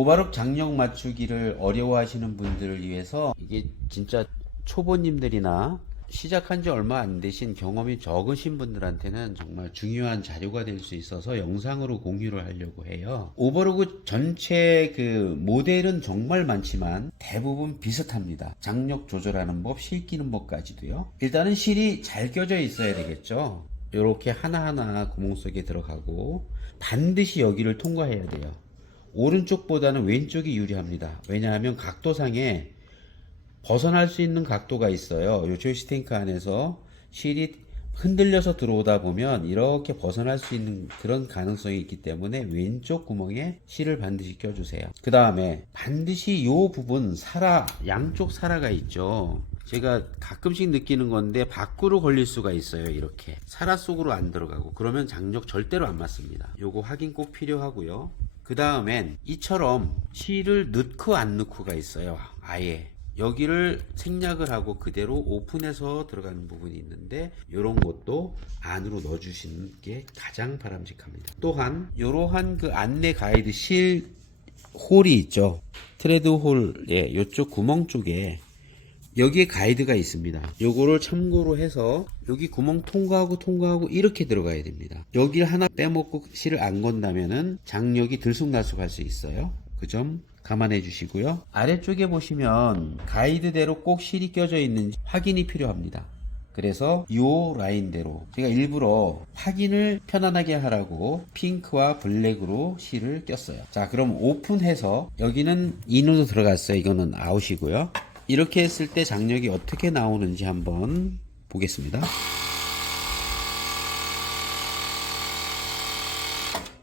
오바록 장력 맞추기를 어려워하시는 분들을 위해서 이게 진짜 초보님들이나 시작한 지 얼마 안 되신 경험이 적으신 분들한테는 정말 중요한 자료가 될 수 있어서 영상으로 공유를 하려고 해요. 오버로그 전체 그 모델은 정말 많지만 대부분 비슷합니다. 장력 조절하는 법, 실 끼는 법까지도요. 일단은 실이 잘 껴져 있어야 되겠죠. 이렇게 하나하나 구멍 속에 들어가고 반드시 여기를 통과해야 돼요. 오른쪽보다는 왼쪽이 유리합니다. 왜냐하면 각도상에 벗어날 수 있는 각도가 있어요. 이 조이스틱 탱크 안에서 실이 흔들려서 들어오다 보면 이렇게 벗어날 수 있는 그런 가능성이 있기 때문에 왼쪽 구멍에 실을 반드시 껴주세요. 그 다음에 반드시 이 부분 양쪽 사라가 있죠. 제가 가끔씩 느끼는 건데 밖으로 걸릴 수가 있어요. 이렇게 사라 속으로 안 들어가고 그러면 장력 절대로 안 맞습니다. 요거 확인 꼭 필요하고요. 그 다음엔 이처럼 실을 넣고 안 넣고가 있어요. 아예 여기를 생략을 하고 그대로 오픈해서 들어가는 부분이 있는데 이런 것도 안으로 넣어주시는 게 가장 바람직합니다. 또한 이러한 그 안내 가이드 실 홀이 있죠. 트레드 홀에 이쪽 구멍 쪽에 여기에 가이드가 있습니다. 요거를 참고로 해서 여기 구멍 통과하고 이렇게 들어가야 됩니다. 여기를 하나 빼먹고 실을 안 건다면은 장력이 들쑥날쑥 할 수 있어요. 그 점 감안해 주시고요. 아래쪽에 보시면 가이드대로 꼭 실이 껴져 있는지 확인이 필요합니다. 그래서 요 라인대로 제가 일부러 확인을 편안하게 하라고 핑크와 블랙으로 실을 꼈어요. 자, 그럼 오픈해서 여기는 인으로 들어갔어요. 이거는 아웃이고요. 이렇게 했을 때 장력이 어떻게 나오는지 한번 보겠습니다.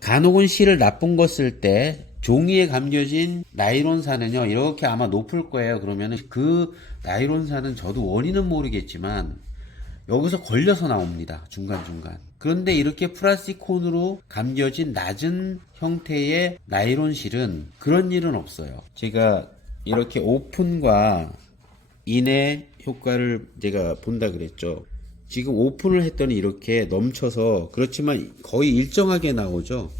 간혹은 실을 나쁜 거 쓸 때 종이에 감겨진 나이론사는요 이렇게 아마 높을 거예요. 그러면은 그 나이론사는 저도 원인은 모르겠지만 여기서 걸려서 나옵니다. 중간중간. 그런데 이렇게 플라스틱 콘으로 감겨진 낮은 형태의 나이론 실은 그런 일은 없어요. 제가 이렇게 오픈과 인의 효과를 제가 본다 그랬죠. 지금 오픈을 했더니 이렇게 넘쳐서 그렇지만 거의 일정하게 나오죠.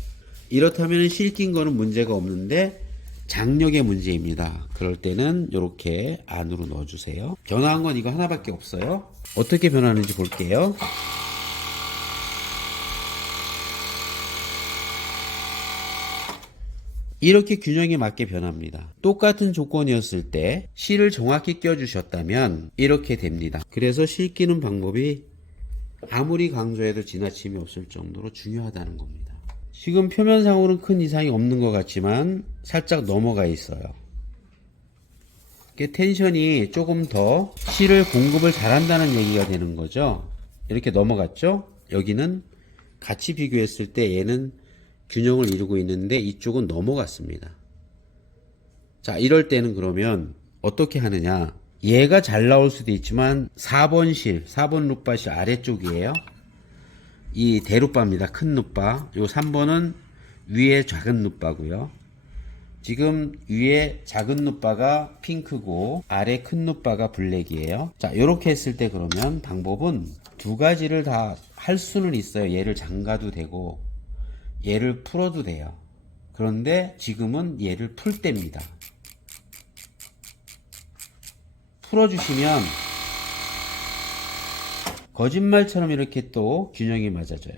이렇다면 실 낀 거는 문제가 없는데 장력의 문제입니다. 그럴 때는 이렇게 안으로 넣어주세요. 변화한 건 이거 하나밖에 없어요. 어떻게 변하는지 볼게요. 이렇게 균형에 맞게 변합니다. 똑같은 조건이었을 때 실을 정확히 껴주셨다면 이렇게 됩니다. 그래서 실 끼는 방법이 아무리 강조해도 지나침이 없을 정도로 중요하다는 겁니다. 지금 표면상으로는 큰 이상이 없는 것 같지만 살짝 넘어가 있어요. 텐션이 조금 더 실을 공급을 잘한다는 얘기가 되는 거죠. 이렇게 넘어갔죠? 여기는 같이 비교했을 때 얘는 균형을 이루고 있는데 이쪽은 넘어갔습니다. 자, 이럴 때는 그러면 어떻게 하느냐? 얘가 잘 나올 수도 있지만 4번 실, 4번 룻바실 아래쪽이에요. 이 대룻바입니다. 큰 룻바. 요 3번은 위에 작은 룻바고요. 지금 위에 작은 룻바가 핑크고 아래 큰 룻바가 블랙이에요. 자, 이렇게 했을 때 그러면 방법은 두 가지를 다 할 수는 있어요. 얘를 잠가도 되고 얘를 풀어도 돼요. 그런데 지금은 얘를 풀 때입니다. 풀어주시면 거짓말처럼 이렇게 또 균형이 맞아져요.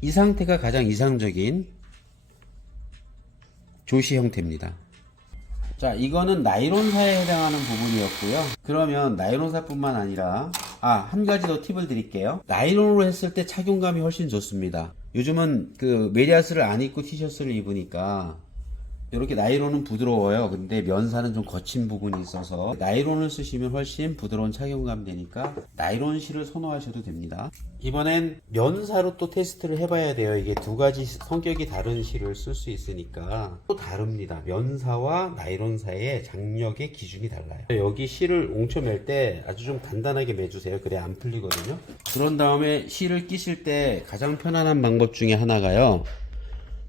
이 상태가 가장 이상적인 조시 형태입니다. 자, 이거는 나이론사에 해당하는 부분이었고요. 그러면 나이론사뿐만 아니라 한 가지 더 팁을 드릴게요. 나이론으로 했을 때 착용감이 훨씬 좋습니다. 요즘은 그 메리아스를 안 입고 티셔츠를 입으니까 이렇게 나이론은 부드러워요. 근데 면사는 좀 거친 부분이 있어서 나이론을 쓰시면 훨씬 부드러운 착용감 되니까 나이론 실을 선호하셔도 됩니다. 이번엔 면사로 또 테스트를 해봐야 돼요. 이게 두 가지 성격이 다른 실을 쓸 수 있으니까 또 다릅니다. 면사와 나이론사의 장력의 기준이 달라요. 여기 실을 옹쳐맬 때 아주 좀 단단하게 매주세요. 그래야 안 풀리거든요. 그런 다음에 실을 끼실 때 가장 편안한 방법 중에 하나가요.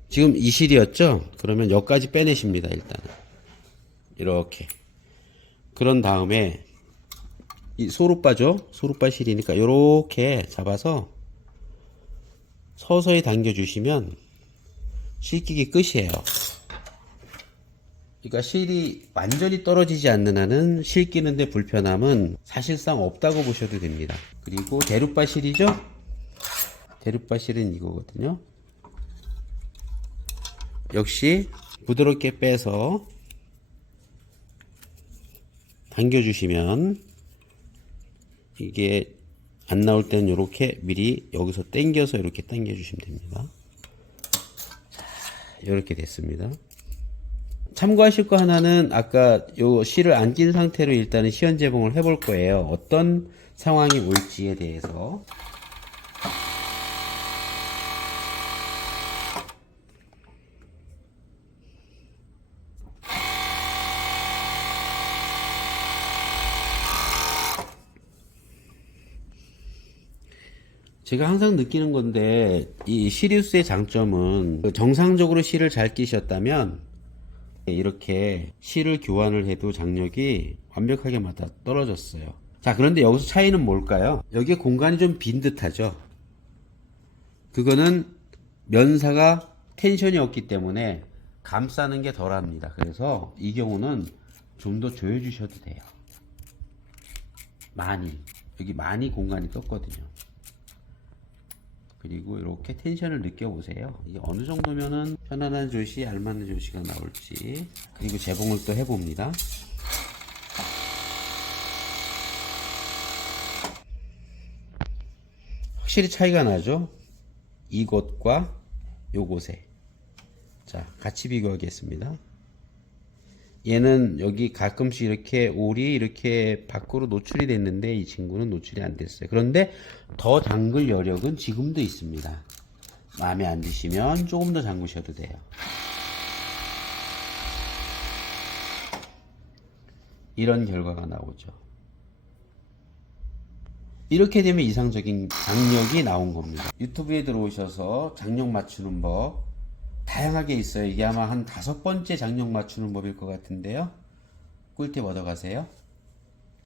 지금 이 실이었죠? 그러면 여기까지 빼내십니다. 일단은 이렇게. 그런 다음에 이 소룻바죠? 소룻바 실이니까 이렇게 잡아서 서서히 당겨주시면 실끼기 끝이에요. 그러니까 실이 완전히 떨어지지 않는 한은 실 끼는데 불편함은 사실상 없다고 보셔도 됩니다. 그리고 대룻바 실이죠? 대룻바 실은 이거거든요. 역시 부드럽게 빼서 당겨주시면 이게 안 나올 때는 이렇게 미리 여기서 당겨서 이렇게 당겨주시면 됩니다. 자, 이렇게 됐습니다. 참고하실 거 하나는 아까 요 실을 안 낀 상태로 일단은 시연 재봉을 해볼 거예요. 어떤 상황이 올지에 대해서. 제가 항상 느끼는 건데 이 시리우스의 장점은 정상적으로 실을 잘 끼셨다면 이렇게 실을 교환을 해도 장력이 완벽하게 맞아 떨어졌어요. 자, 그런데 여기서 차이는 뭘까요? 여기에 공간이 좀 빈 듯하죠. 그거는 면사가 텐션이 없기 때문에 감싸는 게 덜합니다. 그래서 이 경우는 좀 더 조여주셔도 돼요. 많이, 여기 많이 공간이 떴거든요. 그리고 이렇게 텐션을 느껴보세요. 이게 어느 정도면은 편안한 조시, 알맞는 조시가 나올지. 그리고 재봉을 또 해봅니다. 확실히 차이가 나죠? 이곳과 요곳에. 자, 같이 비교하겠습니다. 얘는 여기 가끔씩 이렇게 올이 이렇게 밖으로 노출이 됐는데 이 친구는 노출이 안 됐어요. 그런데 더 잠글 여력은 지금도 있습니다. 마음에 안 드시면 조금 더 잠그셔도 돼요. 이런 결과가 나오죠. 이렇게 되면 이상적인 장력이 나온 겁니다. 유튜브에 들어오셔서 장력 맞추는 법 다양하게 있어요. 이게 아마 한 5번째 장력 맞추는 법일 것 같은데요. 꿀팁 얻어가세요.